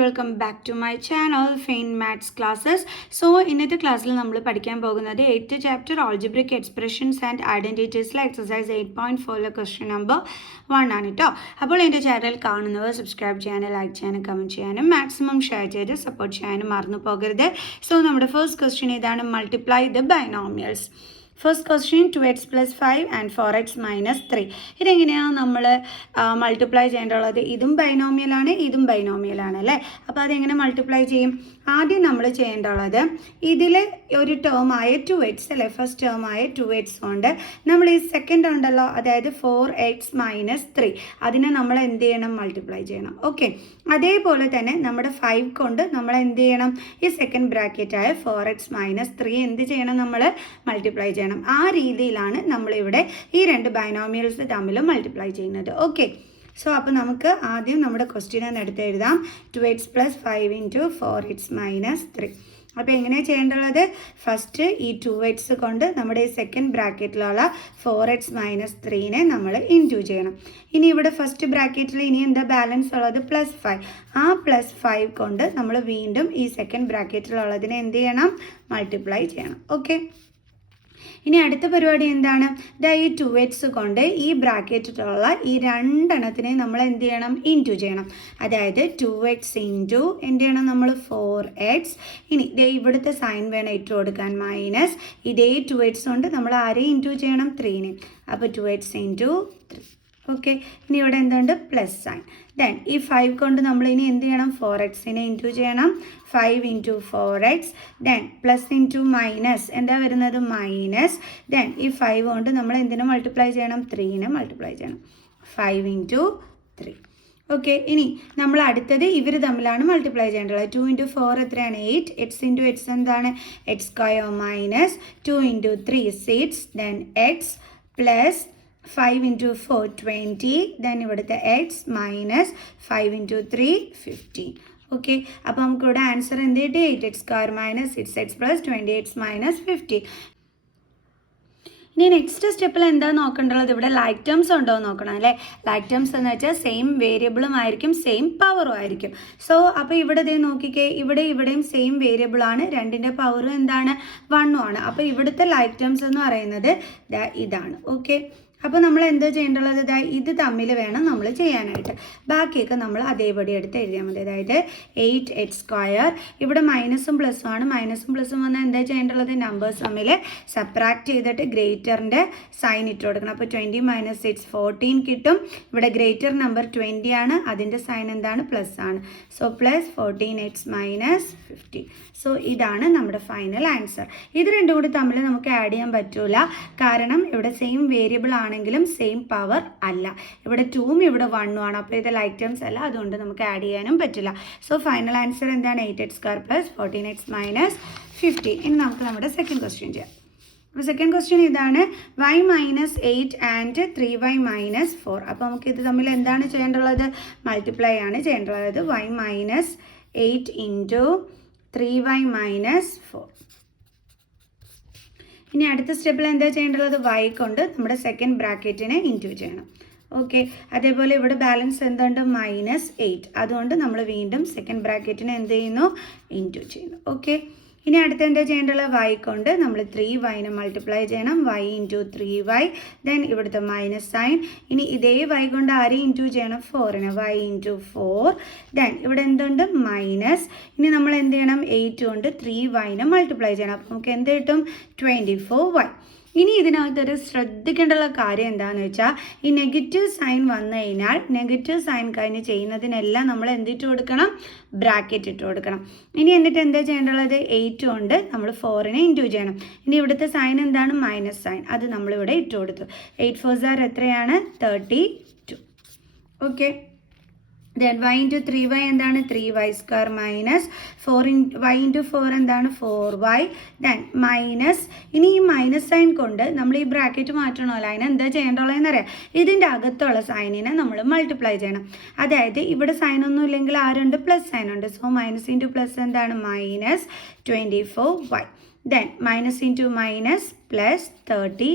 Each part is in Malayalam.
Welcome back to my channel Fine maths classes. So ഇന്നത്തെ ക്ലാസ്സിൽ നമ്മൾ പഠിക്കാൻ പോകുന്നത് 8th chapter algebraic expressions and ഐഡൻറ്റിറ്റീസിലെ എക്സസൈസ് 8.4 ക്വസ്റ്റ്യൻ നമ്പർ 1 ആണ് കേട്ടോ. അപ്പോൾ എൻ്റെ ചാനൽ കാണുന്നവർ സബ്സ്ക്രൈബ് ചെയ്യാനും ലൈക്ക് ചെയ്യാനും കമൻറ്റ് ചെയ്യാനും മാക്സിമം ഷെയർ ചെയ്ത് സപ്പോർട്ട് ചെയ്യാനും മറന്നു പോകരുത്. സോ നമ്മുടെ ഫസ്റ്റ് ക്വസ്റ്റ്യൻ ഇതാണ്, multiply the binomials. First question 2x + 5 and 4x - 3. ഇതെങ്ങനെയാണ് നമ്മൾ മൾട്ടിപ്ലൈ ചെയ്യേണ്ടത്? ഇതും ബൈനോമിയലാണ്, ഇതും ബൈനോമിയലാണ് അല്ലേ. അപ്പോൾ അതെങ്ങനെ മൾട്ടിപ്ലൈ ചെയ്യും? ആദ്യം നമ്മൾ ചെയ്യേണ്ടത് ഇതിൽ ഒരു ടേമായ 2x അല്ലേ, ഫസ്റ്റ് ടേമായ 2x കൊണ്ട് നമ്മൾ ഈ സെക്കൻഡ് ഉണ്ടല്ലോ, അതായത് 4x - 3, അതിനെ നമ്മൾ എന്ത് ചെയ്യണം? മൾട്ടിപ്ലൈ ചെയ്യണം. ഓക്കെ, അതേപോലെ തന്നെ നമ്മുടെ 5 കൊണ്ട് നമ്മൾ എന്ത് ചെയ്യണം? ഈ സെക്കൻഡ് ബ്രാക്കറ്റായ 4x - 3 എന്ത് ചെയ്യണം? നമ്മൾ മൾട്ടിപ്ലൈ ചെയ്യണം. ആ രീതിയിലാണ് നമ്മളിവിടെ ഈ രണ്ട് ബൈനോമിയൽസ് തമ്മിൽ മൾട്ടിപ്ലൈ ചെയ്യുന്നത്. ഓക്കെ, സോ അപ്പോൾ നമുക്ക് ആദ്യം നമ്മുടെ ക്വസ്റ്റ്യൻ എടുത്ത് എഴുതാം. 2x + 5 × 4x - 3. അപ്പോൾ എങ്ങനെയാണ് ചെയ്യേണ്ടത്? ഫസ്റ്റ് ഈ 2x കൊണ്ട് നമ്മുടെ ഈ സെക്കൻഡ് ബ്രാക്കറ്റിലുള്ള 4x - 3നെ നമ്മൾ ഇൻറ്റു ചെയ്യണം. ഇനി ഇവിടെ ഫസ്റ്റ് ബ്രാക്കറ്റിൽ ഇനി എന്താ ബാലൻസ് ഉള്ളത്? +5. ആ +5 കൊണ്ട് നമ്മൾ വീണ്ടും ഈ സെക്കൻഡ് ബ്രാക്കറ്റിലുള്ളതിനെ എന്ത് ചെയ്യണം? മൾട്ടിപ്ലൈ ചെയ്യണം. ഓക്കെ, ഇനി അടുത്ത പരിപാടി എന്താണ്? ഈ 2x കൊണ്ട് ഈ ബ്രാക്കറ്റിലുള്ള ഈ രണ്ടെണ്ണത്തിനെ നമ്മൾ എന്ത് ചെയ്യണം? ഇൻറ്റു ചെയ്യണം. അതായത് 2x ഇൻറ്റു എന്ത് ചെയ്യണം? നമ്മൾ 4x. ഇനി ഇവിടുത്തെ സൈൻ വേണം ഇട്ട് കൊടുക്കാൻ, മൈനസ്. ഇതേ 2x കൊണ്ട് നമ്മൾ ആരെയും ഇൻറ്റു ചെയ്യണം? 3നെ. അപ്പോൾ 2x ഇൻറ്റു 3. ഓക്കെ, ഇനി ഇവിടെ എന്തുണ്ട്? Plus sine. ദെൻ ഈ 5 കൊണ്ട് നമ്മൾ ഇനി എന്ത് ചെയ്യണം? 4xനെ ഇൻറ്റു ചെയ്യണം. 5 × 4x. Then plus into minus എന്താ വരുന്നത്? മൈനസ്. ദെൻ ഈ 5 കൊണ്ട് നമ്മൾ എന്തിനെ മൾട്ടിപ്ലൈ ചെയ്യണം? 3നെ മൾട്ടിപ്ലൈ ചെയ്യണം. 5 × 3. ഓക്കെ, ഇനി നമ്മൾ അടുത്തത് ഇവർ തമ്മിലാണ് മൾട്ടിപ്ലൈ ചെയ്യേണ്ടത്. 2 × 4 എത്രയാണ്? 8. x × x എന്താണ്? x² minus 2 × 3 6. Then x plus 5 × 4 20. Then ഇവിടുത്തെ x മൈനസ് 5 × 3 15. ഓക്കെ, അപ്പോൾ നമുക്കിവിടെ ആൻസർ എന്ത് കിട്ടി? 8x² - 6x + 28 - 50. ഇനി നെക്സ്റ്റ് സ്റ്റെപ്പിൽ എന്താ നോക്കേണ്ടത്? ഇവിടെ ലൈക്ക് ടേംസ് ഉണ്ടോ എന്ന് നോക്കണം അല്ലേ. ലൈക്ക് ടേംസ് എന്ന് വെച്ചാൽ സെയിം വേരിയബിളും ആയിരിക്കും, സെയിം പവറും ആയിരിക്കും. സോ അപ്പോൾ ഇവിടെ നോക്കിക്കേ, ഇവിടെയും സെയിം വേരിയബിളാണ്, രണ്ടിൻ്റെ പവറും എന്താണ്? 1 ആണ്. അപ്പോൾ ഇവിടുത്തെ ലൈക്ക് ടേംസ് എന്ന് പറയുന്നത് ഇതാണ്. ഓക്കെ, അപ്പോൾ നമ്മൾ എന്താ ചെയ്യേണ്ടത്? ഇത് തമ്മിൽ വേണം നമ്മൾ ചെയ്യാനായിട്ട്. ബാക്കിയൊക്കെ നമ്മൾ അതേപടി എടുത്ത് എഴുതിയാൽ മതി. അതായത് 8x², ഇവിടെ മൈനസും പ്ലസും ആണ്. മൈനസും പ്ലസും വന്നാൽ എന്താ ചെയ്യേണ്ടത്? നമ്പേഴ്സ് തമ്മിൽ സബ്ട്രാക്ട് ചെയ്തിട്ട് ഗ്രേറ്ററിൻ്റെ സൈൻ ഇട്ട് കൊടുക്കണം. അപ്പോൾ 20 - 6 14 കിട്ടും. ഇവിടെ ഗ്രേറ്റർ നമ്പർ 20 ആണ്, അതിൻ്റെ സൈൻ എന്താണ്? പ്ലസ് ആണ്. So plus 14x - 50. സോ ഇതാണ് നമ്മുടെ ഫൈനൽ ആൻസർ. ഇത് രണ്ടും കൂടി തമ്മിൽ നമുക്ക് ആഡ് ചെയ്യാൻ പറ്റില്ല, കാരണം ഇവിടെ സെയിം വേരിയബിൾ ആണെങ്കിലും സെയിം പവർ അല്ല. ഇവിടെ 2ഉം ഇവിടെ 1ഉം ആണ്. അപ്പോൾ ഇത് ലൈക്ക് ടേംസ് അല്ല, അതുകൊണ്ട് നമുക്ക് ആഡ് ചെയ്യാനും പറ്റില്ല. സോ ഫൈനൽ ആൻസർ എന്താണ്? 8x² + 14x - 50. ഇനി നമുക്ക് നമ്മുടെ സെക്കൻഡ് ക്വസ്റ്റ്യൻ ചെയ്യാം. അപ്പോൾ സെക്കൻഡ് ക്വസ്റ്റ്യൻ ഇതാണ്, y - 8 ആൻഡ് 3y - 4. അപ്പോൾ നമുക്ക് ഇത് തമ്മിൽ എന്താണ് ചെയ്യേണ്ടത്? മൾട്ടിപ്ലൈ ആണ് ചെയ്യേണ്ടത്. y - 8 × 3y - 4. ഇനി അടുത്ത സ്റ്റെപ്പിൽ എന്താ ചെയ്യേണ്ടത്? y കൊണ്ട് നമ്മുടെ സെക്കൻഡ് ബ്രാക്കറ്റിനെ ഇൻറ്റു ചെയ്യണം. ഓക്കെ, അതേപോലെ ഇവിടെ ബാലൻസ് എന്തുണ്ട്? -8. അതുകൊണ്ട് നമ്മൾ വീണ്ടും സെക്കൻഡ് ബ്രാക്കറ്റിനെ എന്ത് ചെയ്യുന്നു? ഇൻറ്റു ചെയ്യുന്നു. ഓക്കെ, ഇനി അടുത്ത എന്താ ചെയ്യേണ്ടത്? y കൊണ്ട് നമ്മൾ 3yനെ മൾട്ടിപ്ലൈ ചെയ്യണം. y × 3y. ദെൻ ഇവിടുത്തെ മൈനസ് സൈൻ. ഇനി ഇതേ y കൊണ്ട് ആരെയും ഇൻറ്റു ചെയ്യണം? 4നെ. y × 4. ദെൻ ഇവിടെ എന്തുണ്ട്? മൈനസ്. ഇനി നമ്മൾ എന്ത് ചെയ്യണം? 8 കൊണ്ട് 3yനെ മൾട്ടിപ്ലൈ ചെയ്യണം. അപ്പോൾ നമുക്ക് എന്ത് കിട്ടും? 24y. ഇനി ഇതിനകത്തൊരു ശ്രദ്ധിക്കേണ്ടുള്ള കാര്യം എന്താണെന്ന് വെച്ചാൽ, ഈ നെഗറ്റീവ് സൈൻ വന്നു കഴിഞ്ഞാൽ നെഗറ്റീവ് സൈൻ കഴിഞ്ഞ് ചെയ്യുന്നതിനെല്ലാം നമ്മൾ എന്തിട്ട് കൊടുക്കണം? ബ്രാക്കറ്റ് ഇട്ട് കൊടുക്കണം. ഇനി എന്നിട്ട് എന്താ ചെയ്യേണ്ടത്? 8 കൊണ്ട് നമ്മൾ 4നെ ഇൻറ്റു ചെയ്യണം. ഇനി ഇവിടുത്തെ സൈൻ എന്താണ്? Minus sign. അത് നമ്മളിവിടെ ഇട്ട് കൊടുത്തു. 8 4 എത്രയാണ്? 32. ഓക്കെ, ദെൻ y × 3y എന്താണ്? 3y² മൈനസ് 4y × 4 എന്താണ്? 4y. Then minus. ഇനി ഈ മൈനസ് സൈൻ കൊണ്ട് നമ്മൾ ഈ ബ്രാക്കറ്റ് മാറ്റണമല്ലോ, അതിന് എന്താ ചെയ്യേണ്ടതെന്ന് അറിയാം? ഇതിൻ്റെ അകത്തുള്ള സൈനിനെ നമ്മൾ മൾട്ടിപ്ലൈ ചെയ്യണം. അതായത് ഇവിടെ സൈൻ ഒന്നും ഇല്ലെങ്കിൽ ആരുണ്ട്? പ്ലസ് സൈൻ ഉണ്ട്. സോ മൈനസ് ഇൻറ്റു പ്ലസ് എന്താണ്? -24y. Then minus into minus plus 30.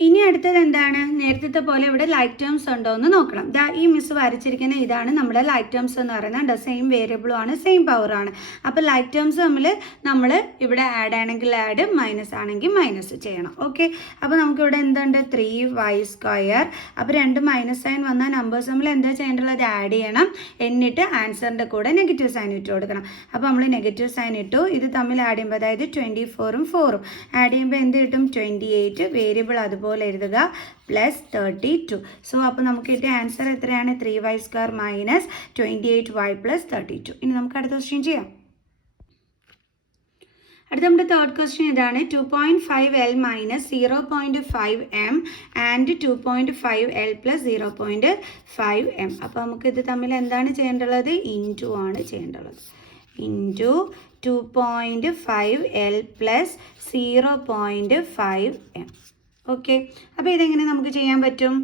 ഇനി അടുത്തത് എന്താണ്? നേരത്തെ പോലെ ഇവിടെ ലൈക്ക് ടേംസ് ഉണ്ടോ എന്ന് നോക്കണം. ഈ മിസ് വരച്ചിരിക്കുന്ന ഇതാണ് നമ്മുടെ ലൈക്ക് ടേംസ് എന്ന് പറയുന്നത്. സെയിം വേരിയബിളും ആണ്, സെയിം പവറാണ്. അപ്പോൾ ലൈക്ക് ടേംസ് തമ്മിൽ നമ്മൾ ഇവിടെ ആഡ് ആണെങ്കിൽ ആഡ്, മൈനസ് ആണെങ്കിൽ മൈനസ് ചെയ്യണം. ഓക്കെ, അപ്പോൾ നമുക്കിവിടെ എന്തുണ്ട്? 3y². അപ്പോൾ രണ്ട് മൈനസ് സൈൻ വന്നാൽ നമ്പേഴ്സ് തമ്മിൽ എന്താ ചെയ്യേണ്ടത്? ആഡ് ചെയ്യണം. എന്നിട്ട് ആൻസറിൻ്റെ കൂടെ നെഗറ്റീവ് സൈൻ ഇട്ട് കൊടുക്കണം. അപ്പോൾ നമ്മൾ നെഗറ്റീവ് സൈൻ ഇട്ടു. ഇത് തമ്മിൽ ആഡ് ചെയ്യുമ്പോൾ, അതായത് 24ഉം 4ഉം ആഡ് ചെയ്യുമ്പോൾ എന്ത് കിട്ടും? 28. വേരിയബിൾ അതുപോലെ എഴുതുക, പ്ലസ് 32. സോ അപ്പോൾ നമുക്ക് കിട്ടിയ ആൻസർ എത്രയാണ്? 3y² minus 28y plus 32. ഇനി നമുക്ക് അടുത്ത ക്വസ്റ്റ്യൻ ചെയ്യാം. അടുത്ത നമ്മുടെ തേർഡ് ക്വസ്റ്റ്യൻ ഇതാണ്. 2.5l minus 0.5m and 2.5l plus 0.5m. അപ്പോൾ നമുക്ക് ഇത് തമ്മിൽ എന്താണ് ചെയ്യേണ്ടത്? ഇൻറ്റു ആണ് ചെയ്യേണ്ടത്. Into 2.5l plus 0.5m. Okay, അപ്പോൾ ഇതെങ്ങനെ നമുക്ക് ചെയ്യാൻ പറ്റും?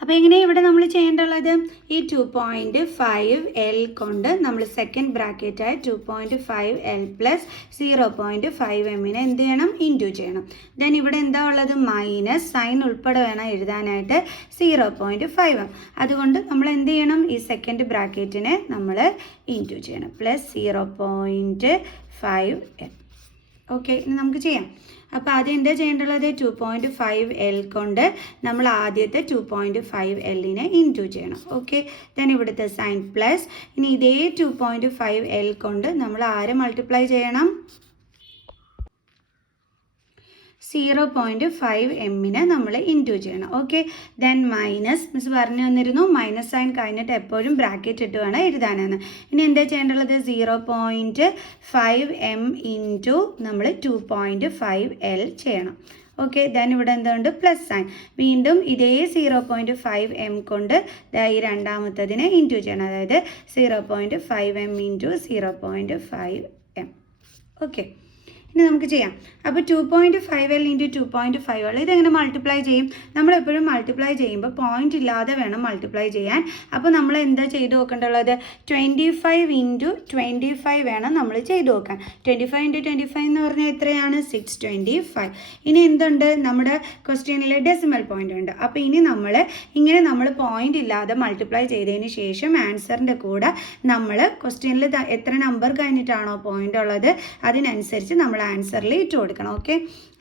അപ്പോൾ എങ്ങനെ ഇവിടെ നമ്മൾ ചെയ്യേണ്ടത്? ഈ 2.5l കൊണ്ട് നമ്മൾ സെക്കൻഡ് ബ്രാക്കറ്റായ 2.5l പ്ലസ് 0.5m എന്ത് ചെയ്യണം? ഇൻറ്റു ചെയ്യണം. ദെൻ ഇവിടെ എന്താ ഉള്ളത്? മൈനസ് സൈൻ ഉൾപ്പെടെ വേണം എഴുതാനായിട്ട് 0.5m. അതുകൊണ്ട് നമ്മൾ എന്ത് ചെയ്യണം? ഈ സെക്കൻഡ് ബ്രാക്കറ്റിനെ നമ്മൾ ഇൻറ്റു ചെയ്യണം, പ്ലസ് 0.5m. ഓക്കെ, ഇനി നമുക്ക് ചെയ്യാം. അപ്പോൾ ആദ്യം എന്താ ചെയ്യേണ്ടത്? 2.5l കൊണ്ട് നമ്മൾ ആദ്യത്തെ 2.5l ഇൻറ്റു ചെയ്യണം. ഓക്കെ, ദെൻ ഇവിടുത്തെ സൈൻ പ്ലസ്. ഇനി ഇതേ 2.5l കൊണ്ട് നമ്മൾ ആരെ മൾട്ടിപ്ലൈ ചെയ്യണം? 0.5m നമ്മൾ ഇൻറ്റു ചെയ്യണം. Okay, then minus. മിസ് പറഞ്ഞു തന്നിരുന്നു മൈനസ് സൈൻ കഴിഞ്ഞിട്ട് എപ്പോഴും ബ്രാക്കറ്റ് ഇട്ട് വേണം എഴുതാനാണ്. ഇനി എന്താ ചെയ്യേണ്ടത്? 0.5m ഇൻറ്റു നമ്മൾ 2.5l ചെയ്യണം. ഓക്കെ, ദെൻ ഇവിടെ എന്തുണ്ട്? Plus sine. വീണ്ടും ഇതേ 0.5m കൊണ്ട് ഈ രണ്ടാമത്തതിനെ ഇൻറ്റു ചെയ്യണം, അതായത് 0.5m ഇൻറ്റു 0.5m. ഓക്കെ, ഇനി നമുക്ക് ചെയ്യാം. അപ്പോൾ 2.5l ഇൻറ്റു 2.5l ഇതെങ്ങനെ മൾട്ടിപ്ലൈ ചെയ്യും? നമ്മളെപ്പോഴും മൾട്ടിപ്ലൈ ചെയ്യുമ്പോൾ പോയിന്റ് ഇല്ലാതെ വേണം മൾട്ടിപ്ലൈ ചെയ്യാൻ. അപ്പോൾ നമ്മൾ എന്താ ചെയ്ത് നോക്കേണ്ടത്? 25 ഇൻറ്റു 25 വേണം നമ്മൾ ചെയ്ത് നോക്കാൻ. 25 ഇൻറ്റു 25 എന്ന് പറഞ്ഞാൽ എത്രയാണ്? 625. ഇനി എന്തുണ്ട്? നമ്മുടെ ക്വസ്റ്റ്യനിൽ ഡെസിമൽ പോയിന്റ് ഉണ്ട്. അപ്പോൾ ഇനി നമ്മൾ പോയിന്റ് ഇല്ലാതെ മൾട്ടിപ്ലൈ ചെയ്തതിന് ശേഷം ആൻസറിൻ്റെ കൂടെ നമ്മൾ ക്വസ്റ്റ്യനിൽ എത്ര നമ്പർ കഴിഞ്ഞിട്ടാണോ പോയിന്റ് ഉള്ളത് അതിനനുസരിച്ച് നമ്മൾ ആൻസറിൽ ഇട്ട് കൊടുക്കണം. ഓക്കെ,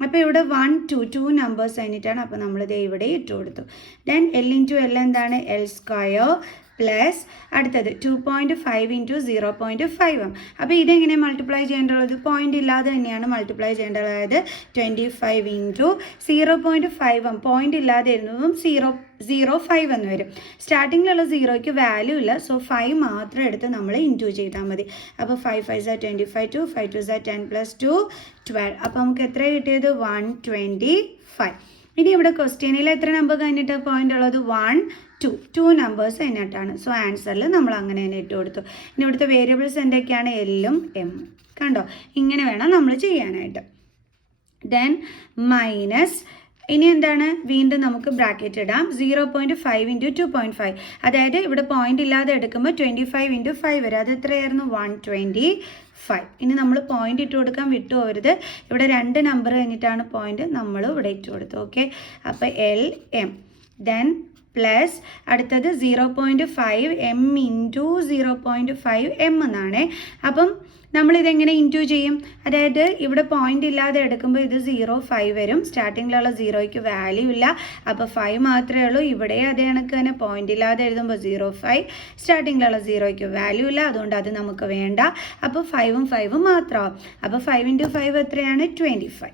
അപ്പോൾ ഇവിടെ 1 2 നമ്പേഴ്സ് കഴിഞ്ഞിട്ടാണ്. അപ്പോൾ നമ്മളിത് ഇവിടെ ഇട്ട് കൊടുത്തു. ദെൻ l ഇൻറ്റു l എന്താണ്? l² പ്ലസ് അടുത്തത് 2.5 ഇൻറ്റു 0.5m. അപ്പോൾ ഇതെങ്ങനെ മൾട്ടിപ്ലൈ ചെയ്യേണ്ടത്? പോയിന്റ് ഇല്ലാതെ തന്നെയാണ് മൾട്ടിപ്ലൈ ചെയ്യേണ്ടത്. അതായത് 25 ഇൻറ്റു 0.5m. പോയിന്റ് ഇല്ലാതെ ഇരുന്നതും 0.05 എന്ന് വരും. സ്റ്റാർട്ടിങ്ങിലുള്ള 0ക്ക് വാല്യൂ ഇല്ല, സോ 5 മാത്രം എടുത്ത് നമ്മൾ ഇൻറ്റു ചെയ്താൽ മതി. അപ്പോൾ 5 5 25, 2 5 2 10 + 2 12. അപ്പോൾ നമുക്ക് എത്ര കിട്ടിയത്? 125. ഇനി ഇവിടെ ക്വസ്റ്റ്യനിൽ എത്ര നമ്പർ കഴിഞ്ഞിട്ട് പോയിന്റ് ഉള്ളത്? 1 2 നമ്പേഴ്സ് കഴിഞ്ഞിട്ടാണ്. സോ ആൻസറിൽ നമ്മൾ അങ്ങനെ തന്നെ ഇട്ട് കൊടുത്തു. ഇനി ഇവിടുത്തെ വേരിയബിൾസ് എന്തൊക്കെയാണ്? എല്ലും എം. കണ്ടോ? ഇങ്ങനെ വേണം നമ്മൾ ചെയ്യാനായിട്ട്. Then minus. ഇനി എന്താണ്? വീണ്ടും നമുക്ക് ബ്രാക്കറ്റ് ഇടാം. 0.5 ഇൻറ്റു 2.5, അതായത് ഇവിടെ പോയിന്റ് ഇല്ലാതെ എടുക്കുമ്പോൾ 25 ഇൻറ്റു 5 വരും. അത് എത്രയായിരുന്നു? 125. ഇനി നമ്മൾ പോയിന്റ് ഇട്ട് കൊടുക്കാൻ വിട്ടു പോകരുത്. ഇവിടെ 2 നമ്പർ കഴിഞ്ഞിട്ടാണ് പോയിന്റ്, നമ്മൾ ഇവിടെ ഇട്ട് കൊടുത്തു. ഓക്കെ, അപ്പോൾ LM. ദെൻ പ്ലസ് അടുത്തത് 0.5m ഇൻറ്റു 0.5m എന്നാണ്. അപ്പം നമ്മളിതെങ്ങനെ ഇൻറ്റു ചെയ്യും? അതായത് ഇവിടെ പോയിന്റ് ഇല്ലാതെ എടുക്കുമ്പോൾ ഇത് 0.5 വരും. സ്റ്റാർട്ടിങ്ങിലുള്ള 0ക്ക് വാല്യൂ ഇല്ല, അപ്പോൾ 5 മാത്രമേ ഉള്ളൂ. ഇവിടെ അതേ കണക്ക് തന്നെ പോയിന്റ് ഇല്ലാതെ എഴുതുമ്പോൾ 0.5, സ്റ്റാർട്ടിങ്ങിലുള്ള 0ക്ക് വാല്യൂ ഇല്ല, അതുകൊണ്ട് അത് നമുക്ക് വേണ്ട. അപ്പോൾ 5ഉം 5ഉം മാത്രമാവും. അപ്പോൾ 5 ഇൻറ്റു 5 എത്രയാണ്? 25.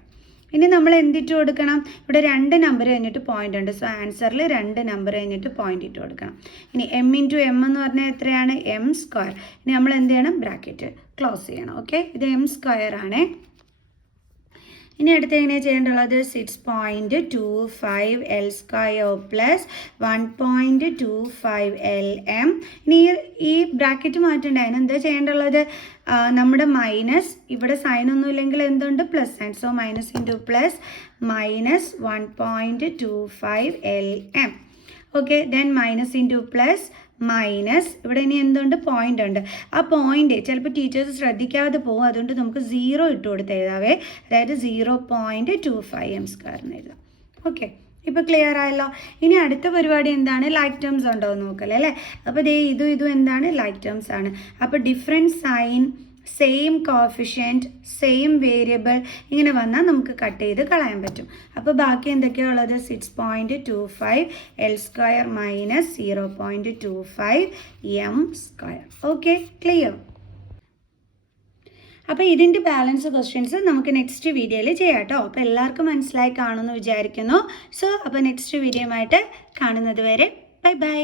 ഇനി നമ്മൾ എന്തിട്ട് കൊടുക്കണം? ഇവിടെ 2 നമ്പർ കഴിഞ്ഞിട്ട് പോയിന്റ് ഉണ്ട്. സോ ആൻസറിൽ 2 നമ്പർ കഴിഞ്ഞിട്ട് പോയിന്റ് ഇട്ട് കൊടുക്കണം. ഇനി m ഇൻറ്റു m എന്ന് പറഞ്ഞാൽ എത്രയാണ്? m². ഇനി നമ്മൾ എന്ത് ചെയ്യണം? ബ്രാക്കറ്റ് ക്ലോസ് ചെയ്യണം. ഓക്കെ, ഇത് m² ആണ്. ഇനി അടുത്ത് എങ്ങനെയാണ് ചെയ്യേണ്ടത്? 6.25l² plus 1.25lm. ഇനി ഈ ബ്രാക്കറ്റ് മാറ്റേണ്ട. അതിനെന്താ ചെയ്യേണ്ടത്? നമ്മുടെ മൈനസ്, ഇവിടെ സൈൻ ഒന്നും ഇല്ലെങ്കിൽ എന്തുണ്ട്? Plus sine. So minus into plus minus 1.25lm. Okay, then minus into plus minus ഇവിടെ ഇനി എന്തുണ്ട് പോയിന്റ് ഉണ്ട്. ആ പോയിന്റ് ചിലപ്പോൾ ടീച്ചേഴ്സ് ശ്രദ്ധിക്കാതെ പോകും, അതുകൊണ്ട് നമുക്ക് 0 ഇട്ട് കൊടുത്ത് എഴുതാവേ. അതായത് 0.25 m² എന്ന് എഴുതാം. ഓക്കെ, ഇപ്പോൾ ക്ലിയർ ആയല്ലോ. ഇനി അടുത്ത പരിപാടി എന്താണ്? ലൈക്ക് ടേംസ് ഉണ്ടോ എന്ന് നോക്കല്ലേ അല്ലേ. അപ്പോൾ ദേ ഇതും എന്താണ്? ലൈക്ക് ടേംസ് ആണ്. അപ്പോൾ different sign, same coefficient, same variable ഇങ്ങനെ വന്നാൽ നമുക്ക് കട്ട് ചെയ്ത് കളയാൻ പറ്റും. അപ്പോൾ ബാക്കി എന്തൊക്കെയാണ് ഉള്ളത്? 6.25 L² minus 0.25 m². Okay, clear. അപ്പോൾ ഇതിൻ്റെ ബാലൻസ് ക്വസ്റ്റ്യൻസ് നമുക്ക് നെക്സ്റ്റ് വീഡിയോയിൽ ചെയ്യാം കേട്ടോ. അപ്പോൾ എല്ലാവർക്കും മനസ്സിലായി കാണുമെന്ന് വിചാരിക്കുന്നു. സോ അപ്പോൾ നെക്സ്റ്റ് വീഡിയോയുമായിട്ട് കാണുന്നത് വരെ ബൈ ബൈ.